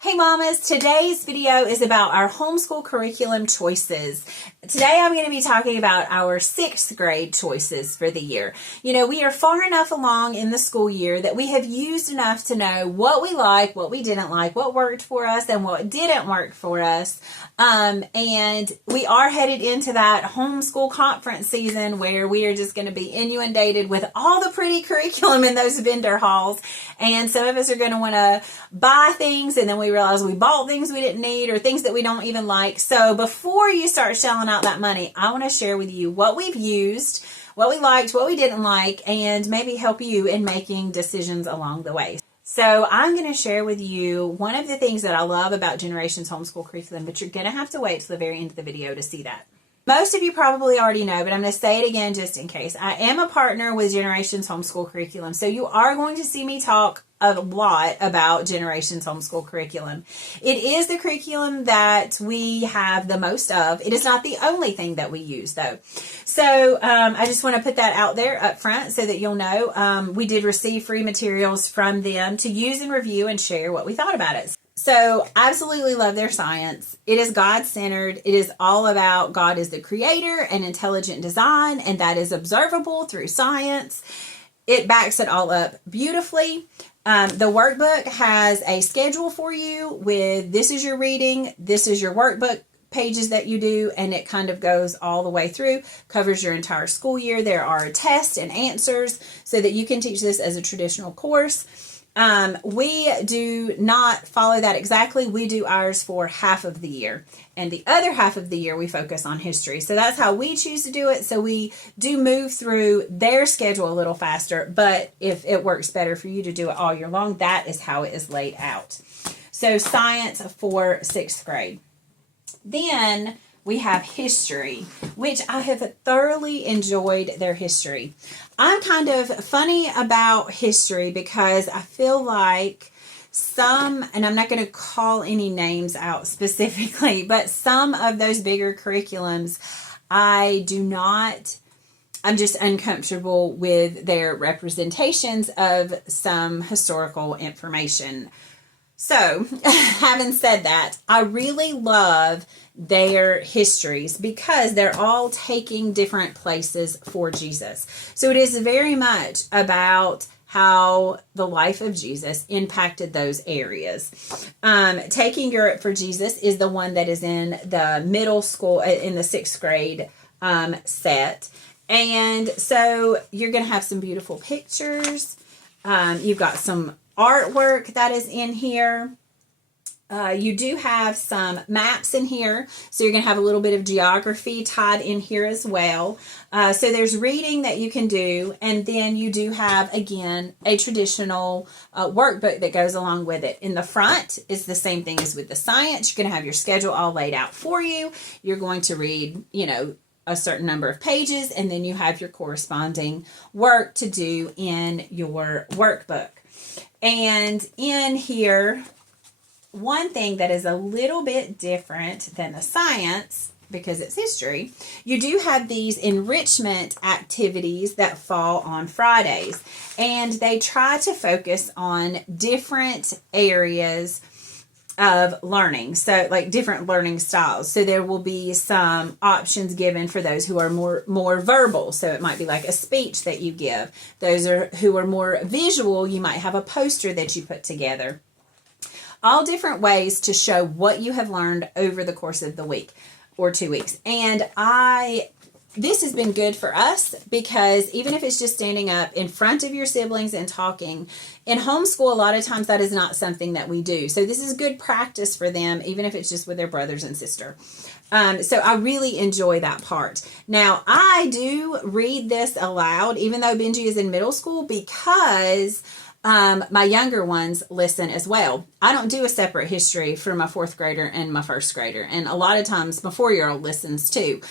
Hey mamas, today's video is about our homeschool curriculum choices. Today I'm going to be talking about our 6th grade choices for the year. You know, we are far enough along in the school year that we have used enough to know what we like, what we didn't like, what worked for us, and what didn't work for us. And we are headed into that homeschool conference season where we are just going to be inundated with all the pretty curriculum in those vendor halls. And some of us are going to want to buy things, and then we realize we bought things we didn't need or things that we don't even like. So before you start shelling out that money, I want to share with you what we've used, what we liked, what we didn't like, and maybe help you in making decisions along the way. So I'm going to share with you one of the things that I love about Generations Homeschool Curriculum, but you're going to have to wait till the very end of the video to see that. Most of you probably already know, but I'm going to say it again just in case. I am a partner with Generations Homeschool Curriculum, so you are going to see me talk a lot about Generations Homeschool Curriculum. It is the curriculum that we have the most of. It is not the only thing that we use, though. So I just want to put that out there up front so that you'll know. We did receive free materials from them to use and review and share what we thought about it. So absolutely love their science. It is God-centered. It is all about God is the creator and intelligent design, and that is observable through science. It backs it all up beautifully. The workbook has a schedule for you with this is your reading, this is your workbook pages that you do, and it kind of goes all the way through, covers your entire school year. There are tests and answers so that you can teach this as a traditional course. We do not follow that exactly. We do ours for half of the year, and the other half of the year we focus on history. So that's how we choose to do it. So we do move through their schedule a little faster, but if it works better for you to do it all year long, that is how it is laid out. So science for 6th grade. Then we have history, which I have thoroughly enjoyed their history. I'm kind of funny about history because I feel like some, and I'm not going to call any names out specifically, but some of those bigger curriculums, I'm just uncomfortable with their representations of some historical information. So, having said that, I really love their histories because they're all taking different places for Jesus. So it is very much about how the life of Jesus impacted those areas. Taking Europe for Jesus is the one that is in the middle school, in the 6th grade set. And so you're going to have some beautiful pictures. You've got some artwork that is in here. You do have some maps in here, so you're going to have a little bit of geography tied in here as well. So there's reading that you can do, and then you do have, again, a traditional workbook that goes along with it. In the front is the same thing as with the science. You're going to have your schedule all laid out for you. You're going to read, a certain number of pages, and then you have your corresponding work to do in your workbook. And in here, one thing that is a little bit different than the science, because it's history, you do have these enrichment activities that fall on Fridays. And they try to focus on different areas of learning, so like different learning styles. So there will be some options given for those who are more verbal, so it might be like a speech that you give. Those who are more visual, you might have a poster that you put together. All different ways to show what you have learned over the course of the week or 2 weeks. And this has been good for us because even if it's just standing up in front of your siblings and talking, in homeschool, a lot of times that is not something that we do. So this is good practice for them, even if it's just with their brothers and sister. So I really enjoy that part. Now, I do read this aloud, even though Benji is in middle school, because my younger ones listen as well. I don't do a separate history for my 4th grader and my 1st grader. And a lot of times my 4-year-old listens too.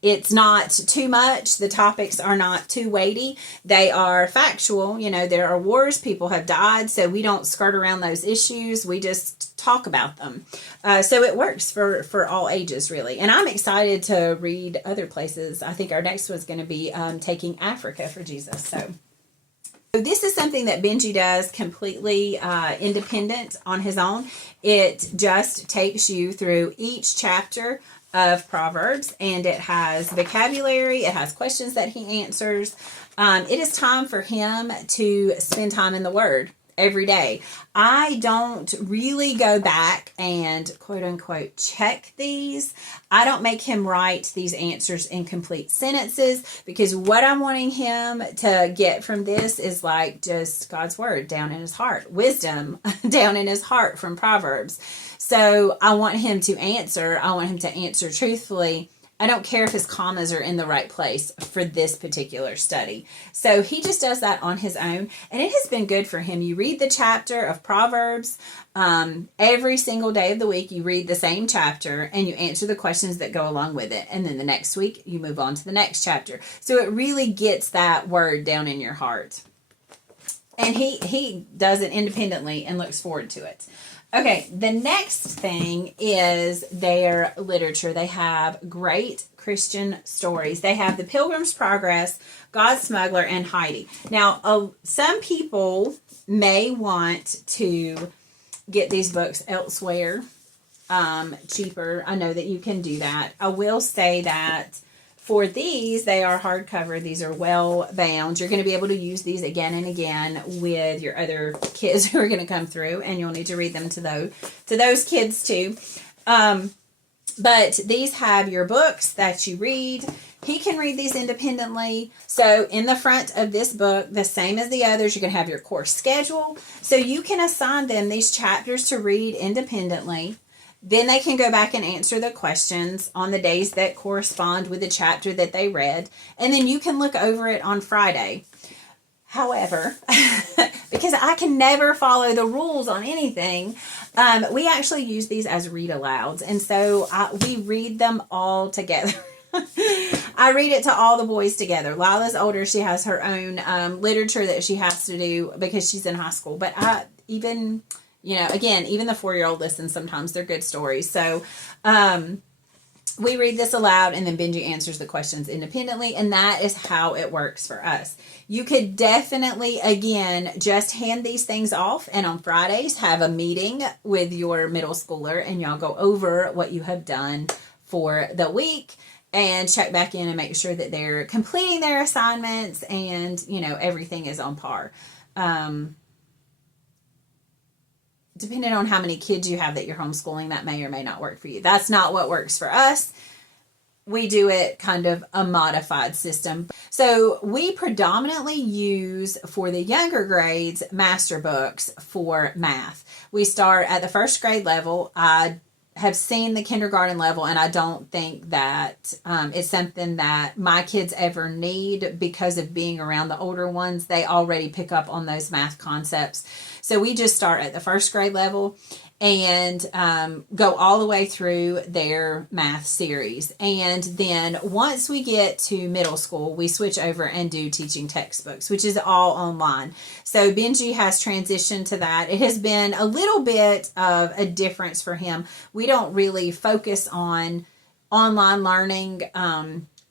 It's not too much. The topics are not too weighty. They are factual. There are wars. People have died. So we don't skirt around those issues. We just talk about them. So it works for all ages, really. And I'm excited to read other places. I think our next one's going to be taking Africa for Jesus. So So this is something that Benji does completely independent on his own. It just takes you through each chapter of Proverbs, and it has vocabulary, it has questions that he answers. It is time for him to spend time in the Word every day. I don't really go back and quote unquote check these. I don't make him write these answers in complete sentences, because what I'm wanting him to get from this is like just God's Word down in his heart, wisdom down in his heart from Proverbs. So I want him to answer. I want him to answer truthfully. I don't care if his commas are in the right place for this particular study. So he just does that on his own, and it has been good for him. You read the chapter of Proverbs every single day of the week. You read the same chapter and you answer the questions that go along with it. And then the next week you move on to the next chapter. So it really gets that word down in your heart. And he does it independently and looks forward to it. Okay, the next thing is their literature. They have great Christian stories. They have The Pilgrim's Progress, God's Smuggler, and Heidi. Now, some people may want to get these books elsewhere, cheaper. I know that you can do that. I will say that for these, they are hardcover. These are well bound. You're going to be able to use these again and again with your other kids who are going to come through, and you'll need to read them to those kids too. But these have your books that you read. He can read these independently. So in the front of this book, the same as the others, you're going to have your course schedule. So you can assign them these chapters to read independently. Then they can go back and answer the questions on the days that correspond with the chapter that they read. And then you can look over it on Friday. However, because I can never follow the rules on anything, we actually use these as read alouds. And so we read them all together. I read it to all the boys together. Lila's older. She has her own literature that she has to do because she's in high school. But even the 4-year-old listens sometimes. They're good stories. So we read this aloud, and then Benji answers the questions independently, and that is how it works for us. You could definitely, again, just hand these things off, and on Fridays have a meeting with your middle schooler, and y'all go over what you have done for the week and check back in and make sure that they're completing their assignments and, everything is on par. Depending on how many kids you have that you're homeschooling, that may or may not work for you. That's not what works for us. We do it kind of a modified system. So we predominantly use, for the younger grades, master books for math. We start at the first grade level. I have seen the kindergarten level, and I don't think that it's something that my kids ever need because of being around the older ones. They already pick up on those math concepts. So we just start at the first grade level and go all the way through their math series. And then once we get to middle school, we switch over and do teaching textbooks, which is all online. So Benji has transitioned to that. It has been a little bit of a difference for him. We don't really focus on online learning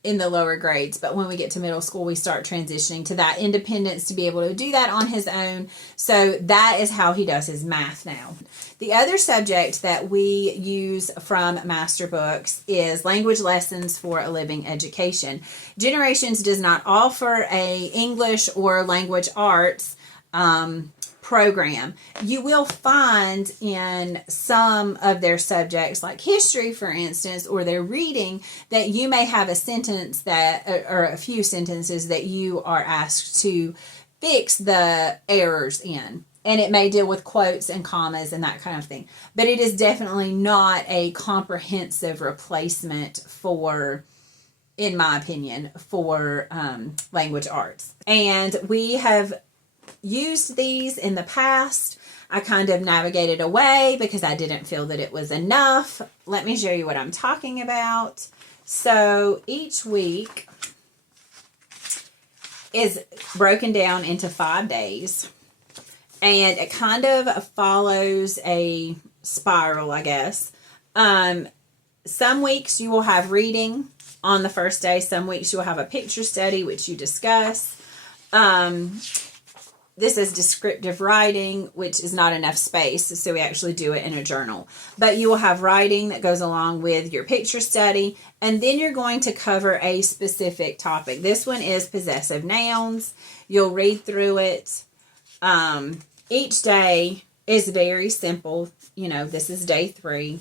in the lower grades, but when we get to middle school, we start transitioning to that independence to be able to do that on his own. So that is how he does his math now. The other subject that we use from master books is language lessons for a living education. Generations does not offer a English or language arts program. You will find in some of their subjects, like history, for instance, or their reading, that you may have a sentence or a few sentences that you are asked to fix the errors in. And it may deal with quotes and commas and that kind of thing. But it is definitely not a comprehensive replacement for, in my opinion, for language arts. And we have used these in the past. I kind of navigated away because I didn't feel that it was enough. Let me show you what I'm talking about. So each week is broken down into 5 days, and it kind of follows a spiral, I guess. Some weeks you will have reading on the first day. Some weeks you will have a picture study, which you discuss. this is descriptive writing, which is not enough space, so we actually do it in a journal. But you will have writing that goes along with your picture study, and then you're going to cover a specific topic. This one is possessive nouns. You'll read through it. Each day is very simple. You know, this is day 3.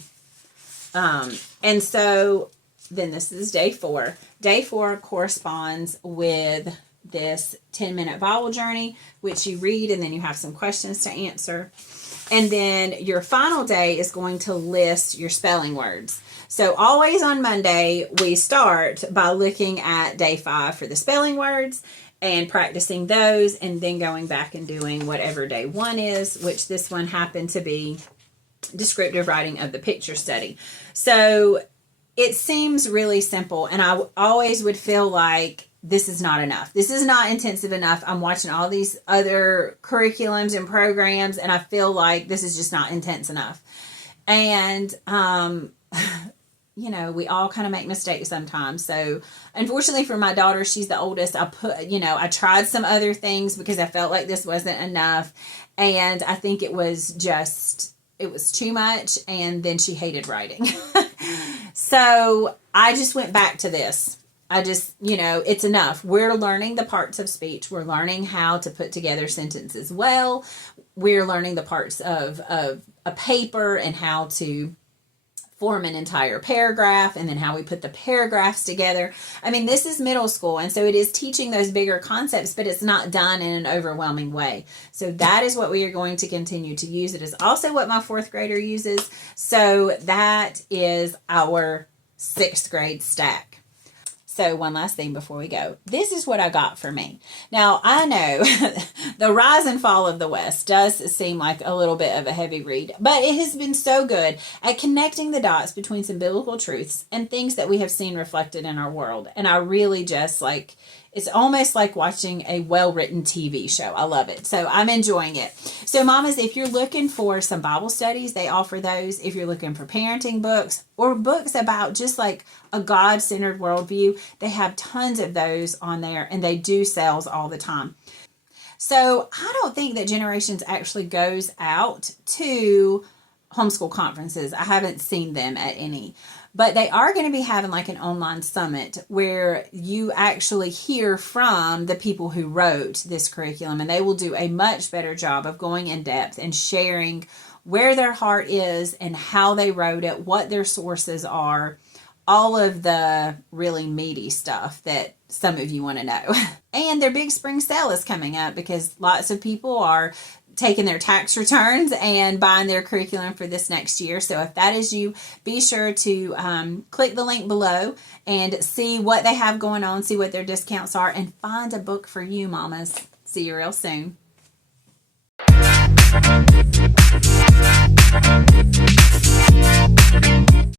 And so then this is day 4. Day 4 corresponds with this 10-minute Bible journey, which you read and then you have some questions to answer. And then your final day is going to list your spelling words. So always on Monday, we start by looking at day 5 for the spelling words and practicing those, and then going back and doing whatever day 1 is, which this one happened to be descriptive writing of the picture study. So it seems really simple, and I always would feel like this is not enough. This is not intensive enough. I'm watching all these other curriculums and programs, and I feel like this is just not intense enough. And, you know, we all kind of make mistakes sometimes. So unfortunately for my daughter, she's the oldest. I tried some other things because I felt like this wasn't enough. And I think it was too much. And then she hated writing. So I just went back to this. It's enough. We're learning the parts of speech. We're learning how to put together sentences well. We're learning the parts of a paper and how to form an entire paragraph, and then how we put the paragraphs together. I mean, this is middle school, and so it is teaching those bigger concepts, but it's not done in an overwhelming way. So that is what we are going to continue to use. It is also what my 4th grader uses. So that is our 6th grade stack. So one last thing before we go. This is what I got for me. Now, I know The Rise and Fall of the West does seem like a little bit of a heavy read, but it has been so good at connecting the dots between some biblical truths and things that we have seen reflected in our world. And I really just it's almost like watching a well-written TV show. I love it. So I'm enjoying it. So mamas, if you're looking for some Bible studies, they offer those. If you're looking for parenting books or books about just like a God-centered worldview, they have tons of those on there, and they do sales all the time. So I don't think that Generations actually goes out to homeschool conferences. I haven't seen them at any. But they are going to be having like an online summit where you actually hear from the people who wrote this curriculum, and they will do a much better job of going in depth and sharing where their heart is and how they wrote it, what their sources are, all of the really meaty stuff that some of you want to know. And their big spring sale is coming up because lots of people are taking their tax returns and buying their curriculum for this next year. So if that is you, be sure to click the link below and see what they have going on, see what their discounts are, and find a book for you, mamas. See you real soon.